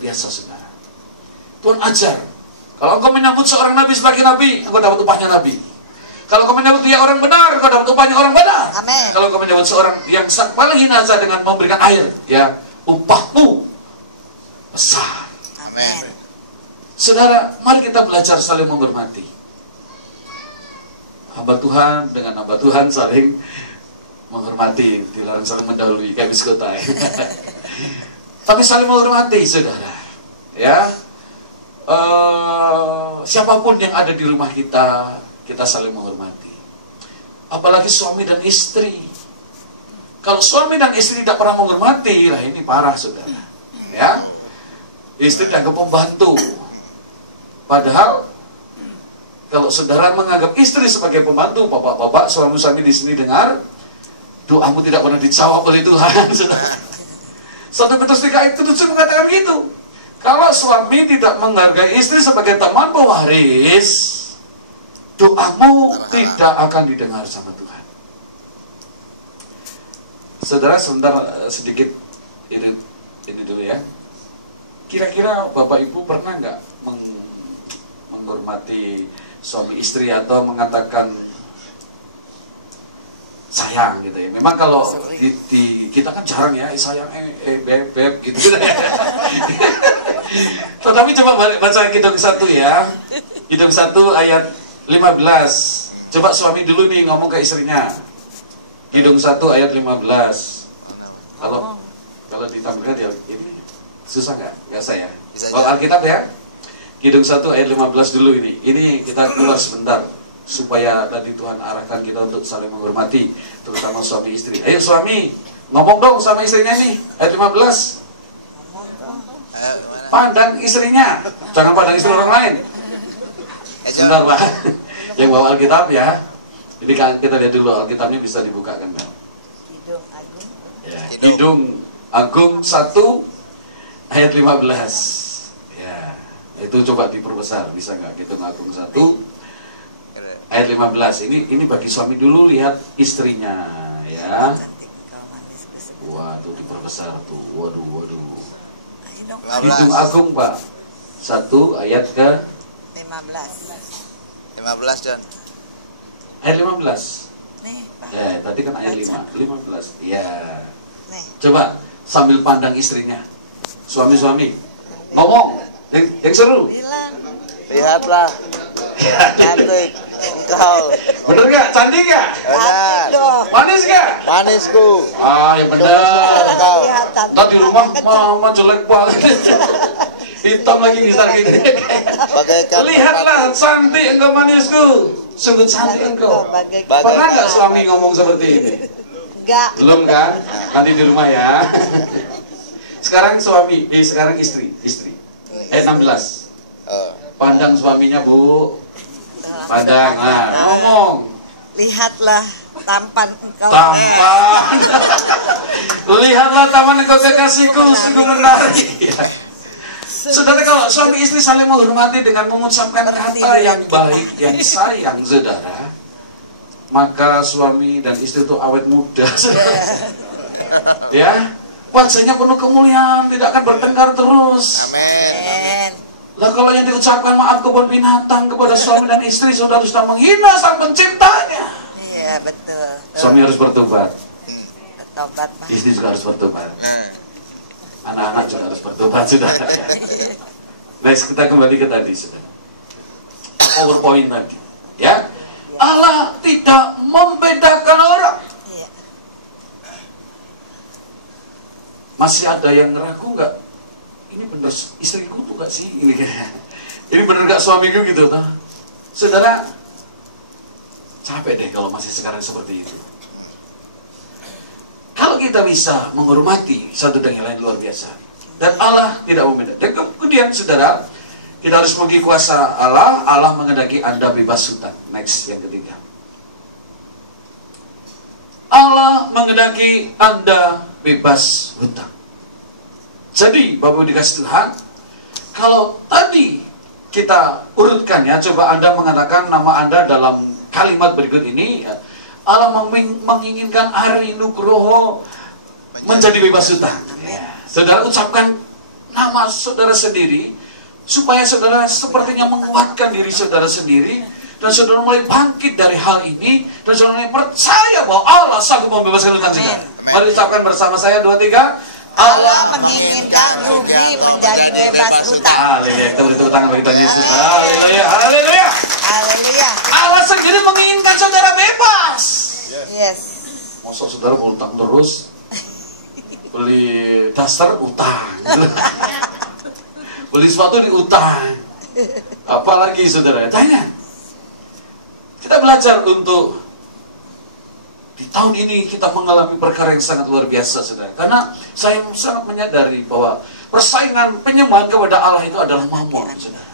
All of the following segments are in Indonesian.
biasa, saudara. Tuhan ajar, kalau engkau menyambut seorang nabi sebagai nabi, engkau dapat upahnya nabi. Kalau engkau menyambut dia orang benar, engkau dapat upahnya orang benar. Amen. Kalau engkau menyambut seorang yang paling hinaza dengan memberikan air, ya, upahmu besar. Amen. Saudara, mari kita belajar saling menghormati. Hamba Tuhan dengan hamba Tuhan saling menghormati, dilarang saling mendahului kayak biskota. Tapi saling menghormati, saudara. Ya, siapapun yang ada di rumah kita, kita saling menghormati. Apalagi suami dan istri. Kalau suami dan istri tidak pernah menghormati, lah ini parah, saudara. Ya, istri dianggap pembantu. Padahal kalau saudara menganggap istri sebagai pembantu, bapak-bapak, suami-suami di sini dengar, doamu tidak pernah dijawab oleh Tuhan. 1 Petrus 3 ayat 7 mengatakan begitu. Kalau suami tidak menghargai istri sebagai teman pewaris, doamu tidak akan didengar sama Tuhan. Saudara, sebentar sedikit ini dulu ya. Kira-kira Bapak Ibu pernah nggak menghormati suami istri atau mengatakan sayang gitu ya? Memang kalau kita kan jarang ya, sayang, beb gitu. Tetapi coba baca Kidung 1 ya. Kidung 1 ayat 15. Coba suami dulu nih ngomong ke istrinya. Kidung 1 ayat 15. Kalau ditampilkan ya ini susah nggak? Biasa ya. Bawa Alkitab ya. Kidung 1 ayat 15 dulu ini. Ini kita keluar sebentar supaya tadi Tuhan arahkan kita untuk saling menghormati, terutama suami istri. Ayo suami, ngomong dong sama istrinya nih. Ayat 15. Pandang istrinya, jangan pandang istri orang lain. Sebentar Pak, yang bawa Alkitab ya. Ini kita lihat dulu Alkitabnya bisa dibukakan Mel. Kidung Agung. Ya, Kidung Agung 1 ayat 15. Ya, itu coba diperbesar, bisa nggak? Kidung Agung 1 ayat 15. Ini bagi suami dulu, lihat istrinya ya. Wah, tuh diperbesar tuh. Waduh. Kidung Agung Pak 1 ayat ke 15 John. Ayat 15. Nih, Pak. Ya, tadi kan ayat 15. Ya. Nih. Coba sambil pandang istrinya. Suami-suami ngomong yang seru. Bilang. Lihatlah. Cantik engkau. Bener gak? Cantik gak? Benar. Dong. Manis gak? Manisku. Ah, yang bener. Engkau. Kelihatan. Ntar di rumah mama jelek banget. Hitam lagi besar gitu. Bagaikan Lihatlah cantik engkau manisku. Sungguh cantik engkau. Pernah gak suami ngomong seperti ini? Enggak. Belum kan? Nanti di rumah ya. Sekarang suami, sekarang istri. Ayat 16. Pandang suaminya Bu. Pandang, nah, ngomong. Lihatlah tampan engkau. Tampan. Lihatlah tampan engkau kekasihku, sungguh menarik. Saudara, kalau suami istri saling menghormati dengan mengucapkan kata yang baik, yang sayang, saudara, maka suami dan istri itu awet muda, saudara. Ya, wajahnya penuh kemuliaan, tidak akan bertengkar terus. Amin. Lah kalau yang diucapkan maaf kebun binatang kepada suami dan istri, saudara sudah menghina sang penciptanya. Iya, betul. Suami harus bertobat, Bertobat, Pak. istri juga harus bertobat, anak-anak juga harus bertobat, saudara. Next, kita kembali ke tadi, saudara. PowerPoint tadi, ya. Allah tidak membedakan orang. Iya. Masih ada yang ragu nggak? Ini bener istriku tuh gak sih? Ini bener gak suamiku gitu? Nah, saudara, capek deh kalau masih sekarang seperti itu. Kalau kita bisa menghormati satu dengan yang lain luar biasa, dan Allah tidak membedakan. Dan kemudian saudara, kita harus mengerti kuasa Allah. Allah menghendaki Anda bebas hutang. Next, yang ketiga. Allah menghendaki Anda bebas hutang. Jadi, Bapak Ibu dikasih Tuhan, kalau tadi kita urutkan ya, coba Anda mengatakan nama Anda dalam kalimat berikut ini, ya. Allah menginginkan Ari Nugroho menjadi bebas hutang. Ya. Saudara ucapkan nama saudara sendiri, supaya saudara sepertinya menguatkan diri saudara sendiri, dan saudara mulai bangkit dari hal ini, dan saudara mulai percaya bahwa Allah sanggup membebaskan hutang saudara. Mari ucapkan bersama saya 2, 3. Allah menginginkan Ruby menjadi bebas hutang. Haleluya, kita beri tepuk tangan bagi Tuhan Yesus. Haleluya, haleluya. Haleluya. Allah sendiri menginginkan saudara bebas. Yes. Masa saudara mau utang terus, beli daster utang, beli sepatu di utang, apalagi saudara tanya. Kita belajar untuk di tahun ini kita mengalami perkara yang sangat luar biasa, saudara. Karena saya sangat menyadari bahwa persaingan penyembahan kepada Allah itu adalah mamon, saudara.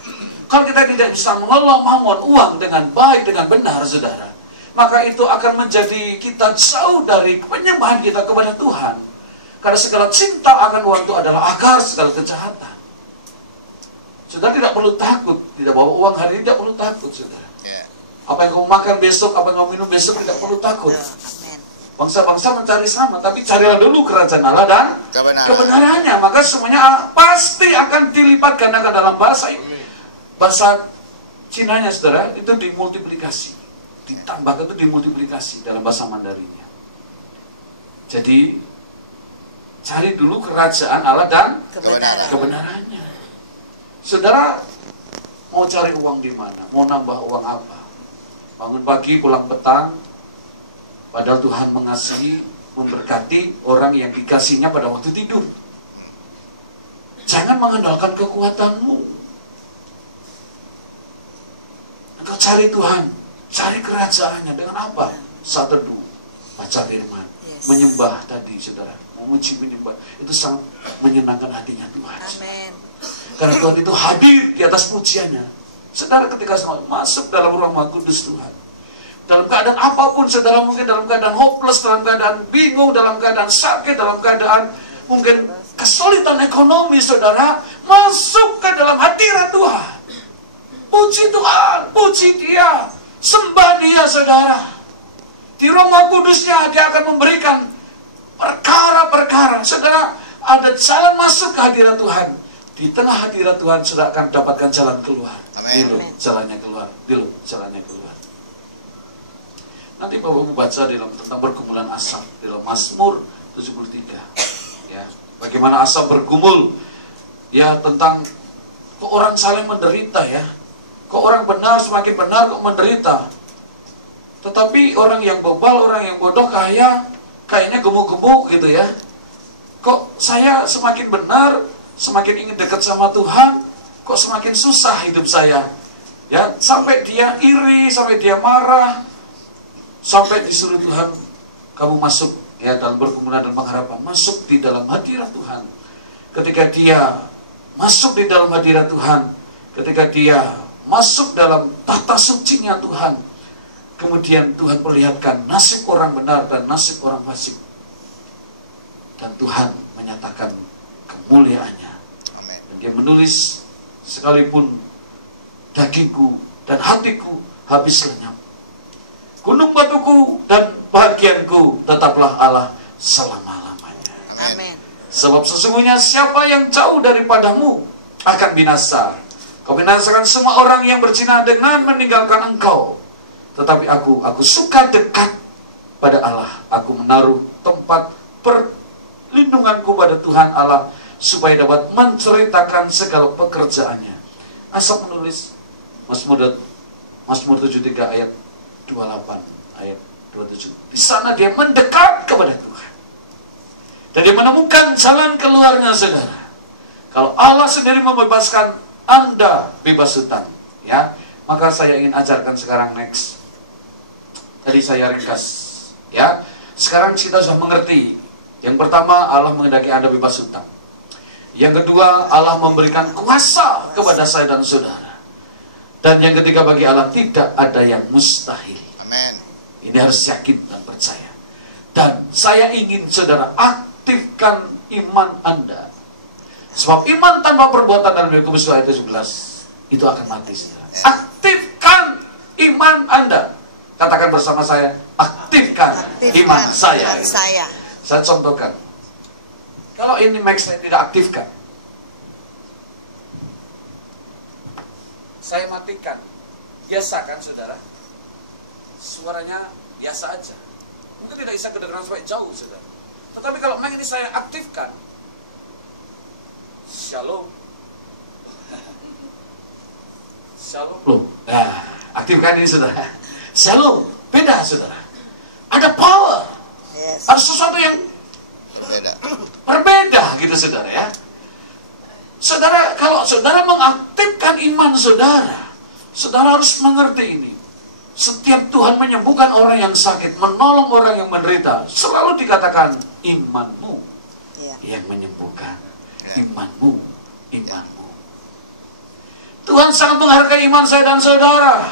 Kalau kita tidak bisa mengelola mamon, uang dengan baik, dengan benar, saudara, maka itu akan menjadi kita jauh dari penyembahan kita kepada Tuhan. Karena segala cinta akan uang itu adalah akar segala kejahatan. Saudara tidak perlu takut, tidak bawa uang hari ini tidak perlu takut, saudara. Apa yang kamu makan besok, apa yang kamu minum besok, tidak perlu takut. Bangsa-bangsa mencari sama, tapi carilah dulu kerajaan Allah dan kebenarannya. Maka semuanya pasti akan dilipat gandakan dalam bahasa ini. Bahasa Cinanya, saudara, itu dimultiplikasi. Ditambahkan itu dimultiplikasi dalam bahasa Mandarinnya. Jadi, cari dulu kerajaan Allah dan kebenarannya. Saudara, mau cari uang di mana? Mau nambah uang apa? Bangun pagi, pulang petang, padahal Tuhan mengasihi, memberkati orang yang dikasihnya pada waktu tidur. Jangan mengandalkan kekuatanmu. Engkau cari Tuhan, cari kerajaannya dengan apa? Saat teduh, baca firman, menyembah tadi, saudara, memuji menyembah, itu sangat menyenangkan hatinya Tuhan. Amin. Karena Tuhan itu hadir di atas pujiannya. Saudara ketika masuk dalam ruang Maha Kudus Tuhan, dalam keadaan apapun, saudara mungkin dalam keadaan hopeless, dalam keadaan bingung, dalam keadaan sakit, dalam keadaan mungkin kesulitan ekonomi, saudara, masuk ke dalam hadirat Tuhan. Puji Tuhan, puji Dia, sembah Dia, saudara. Di ruang Maha Kudusnya Dia akan memberikan perkara-perkara. Saudara, ada jalan masuk ke hadirat Tuhan. Di tengah hadirat Tuhan sudah akan dapatkan jalan keluar. Dulu jalannya keluar, dulu jalannya keluar. Nanti Bapak Ibu baca tentang pergumulan Asaf dalam Mazmur 73. Ya, bagaimana Asaf bergumul, ya, tentang kok orang saling menderita, ya. Kok orang benar semakin benar kok menderita. Tetapi orang yang bebal, orang yang bodoh kayaknya gemuk-gemuk gitu, ya. Kok saya semakin benar, semakin ingin dekat sama Tuhan, kok semakin susah hidup saya, ya, sampai dia iri, sampai dia marah, sampai disuruh Tuhan, kamu masuk, ya, dalam pergumulan dan pengharapan, masuk di dalam hadirat Tuhan. Ketika dia masuk di dalam hadirat Tuhan, ketika dia masuk dalam tata sucinya Tuhan, kemudian Tuhan perlihatkan nasib orang benar dan nasib orang fasik, dan Tuhan menyatakan kemuliaannya. Dan Dia menulis, sekalipun dagingku dan hatiku habis lenyap, gunung batuku dan bahagianku tetaplah Allah selama-lamanya. Amin. Sebab sesungguhnya siapa yang jauh daripadamu akan binasa. Kau binasakan semua orang yang berzina dengan meninggalkan engkau. Tetapi aku suka dekat pada Allah. Aku menaruh tempat perlindunganku pada Tuhan Allah, supaya dapat menceritakan segala pekerjaannya. Asaf menulis Mazmur 73 ayat 28, ayat 27. Di sana dia mendekat kepada Tuhan. Dan dia menemukan jalan keluarnya, saudara. Kalau Allah sendiri membebaskan Anda bebas hutang, ya, maka saya ingin ajarkan sekarang next. Tadi saya ringkas, ya. Sekarang kita sudah mengerti. Yang pertama, Allah menghendaki Anda bebas hutang. Yang kedua, Allah memberikan kuasa kepada saya dan saudara. Dan yang ketiga, bagi Allah tidak ada yang mustahil. Amin. Ini harus yakin dan percaya. Dan saya ingin saudara aktifkan iman Anda. Sebab iman tanpa perbuatan dalam Yakobus 2 ayat 17 itu akan mati, saudara. Aktifkan iman Anda. Katakan bersama saya, aktifkan iman saya. Saya contohkan. Kalau ini Max saya tidak aktifkan, saya matikan. Biasa kan saudara? Suaranya biasa aja. Mungkin tidak bisa kedengaran sampai jauh saudara. Tetapi kalau mic ini saya aktifkan, shalom. Shalom. Loh, nah, aktifkan ini saudara. Shalom, beda saudara. Ada power. Yes. Ada sesuatu yang berbeda gitu saudara ya. Saudara, kalau saudara mengaktifkan iman saudara, saudara harus mengerti ini. Setiap Tuhan menyembuhkan orang yang sakit, menolong orang yang menderita, selalu dikatakan imanmu yang menyembuhkan. Imanmu, imanmu. Tuhan sangat menghargai iman saya dan saudara.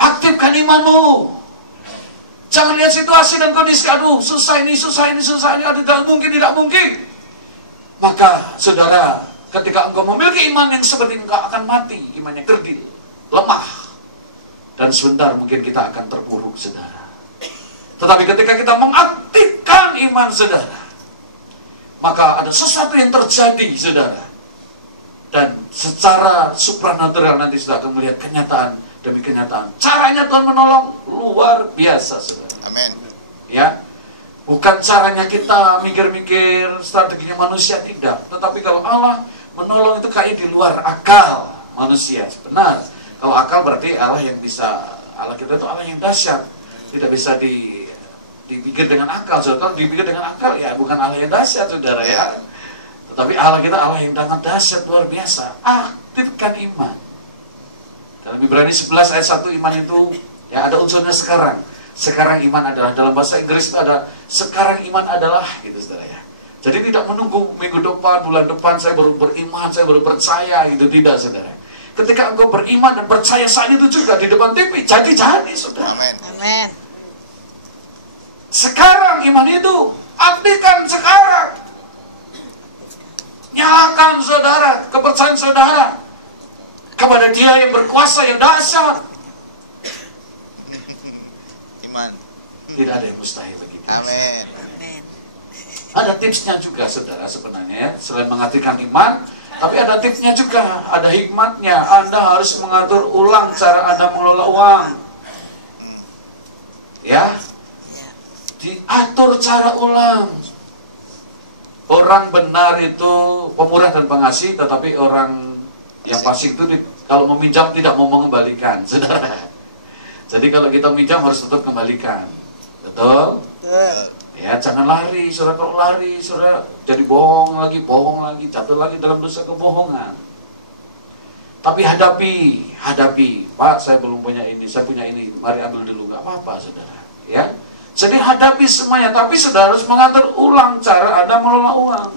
Aktifkan imanmu. Jangan lihat situasi dan kondisi, aduh susah ini, aduh tidak mungkin. Maka saudara, ketika engkau memiliki iman yang seperti ini, engkau akan mati, imannya kerdil, lemah. Dan sebentar mungkin kita akan terpuruk saudara. Tetapi ketika kita mengaktifkan iman saudara, maka ada sesuatu yang terjadi saudara. Dan secara supranatural nanti sudah akan melihat kenyataan demi kenyataan. Caranya Tuhan menolong luar biasa saudara. Amin. Ya, bukan caranya kita mikir-mikir strateginya manusia, tidak. Tetapi kalau Allah menolong itu kayak di luar akal manusia. Benar. Kalau akal berarti Allah yang bisa, Allah kita itu Allah yang dahsyat, tidak bisa dipikir dengan akal. Saudara, kalau dipikir dengan akal ya bukan Allah yang dahsyat saudara ya. Tetapi Allah kita Allah yang sangat dahsyat, luar biasa. Aktifkan iman. Dalam Ibrani 11 ayat 1, iman itu ya ada unsurnya sekarang. Sekarang iman adalah, dalam bahasa Inggris itu ada sekarang iman adalah gitu saudara ya. Jadi tidak menunggu minggu depan, bulan depan saya baru beriman, saya baru percaya, itu tidak saudara. Ketika engkau beriman dan percaya saat itu juga di depan TV, jadi saudara. Amin. Sekarang iman itu aktifkan sekarang. Nyalakan saudara, kepercayaan saudara kepada Dia yang berkuasa, yang dahsyat. Iman. Tidak ada yang mustahil bagi Dia. Amin. Amin. Ada tipsnya juga saudara sebenarnya ya. Selain mengaktifkan iman, tapi ada tipsnya juga, ada hikmatnya. Anda harus mengatur ulang cara Anda mengelola uang. Ya, diatur cara ulang. Orang benar itu pemurah dan pengasih, tetapi orang yang fasik itu kalau meminjam tidak mau mengembalikan, saudara. Jadi kalau kita minjam harus tetap kembalikan, betul? Ya, jangan lari, saudara. Kalau lari, saudara jadi bohong lagi, jatuh lagi dalam dosa kebohongan. Tapi hadapi. Pak, saya belum punya ini, saya punya ini, mari ambil dulu, gak apa-apa, saudara. Ya. Jadi hadapi semuanya, tapi saudara harus mengatur ulang cara Anda mengelola uang.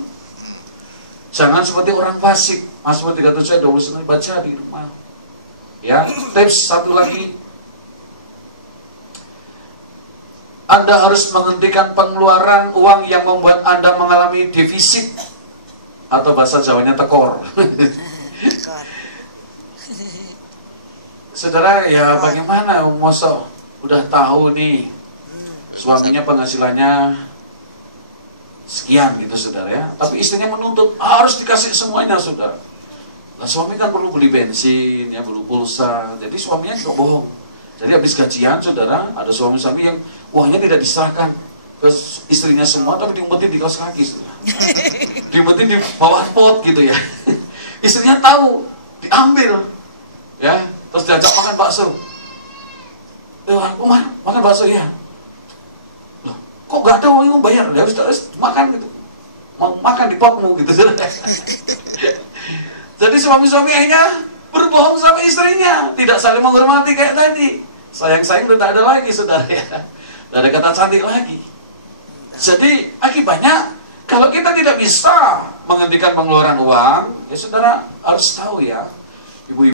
Jangan seperti orang fasik. Mazmur 37 ayat 29 baca di rumah. Ya, tips satu lagi. Anda harus menghentikan pengeluaran uang yang membuat Anda mengalami defisit. Atau bahasa Jawanya tekor. Saudara, ya bagaimana mosok udah tahu nih suaminya penghasilannya sekian gitu saudara ya, tapi istrinya menuntut harus dikasih semuanya saudara. Nah suami kan perlu beli bensin ya, perlu pulsa, jadi suaminya juga bohong. Jadi habis gajian saudara, ada suami-suami yang uangnya tidak diserahkan ke istrinya semua, tapi diumpetin di kaos kaki saudara. Diumpetin di bawah pot gitu ya. Istrinya tahu, diambil ya, terus diajak makan bakso. Umar, makan bakso ya. Kok gak ada uang yang bayar? Ya harus makan gitu. Mau makan di potmu gitu. Jadi suami-suami akhirnya berbohong sama istrinya, tidak saling menghormati kayak tadi. Sayang-sayang udah tak ada lagi saudara ya. Tidak ada kata cantik lagi. Jadi akibatnya kalau kita tidak bisa menghentikan pengeluaran uang, ya saudara harus tahu ya, ibu-ibu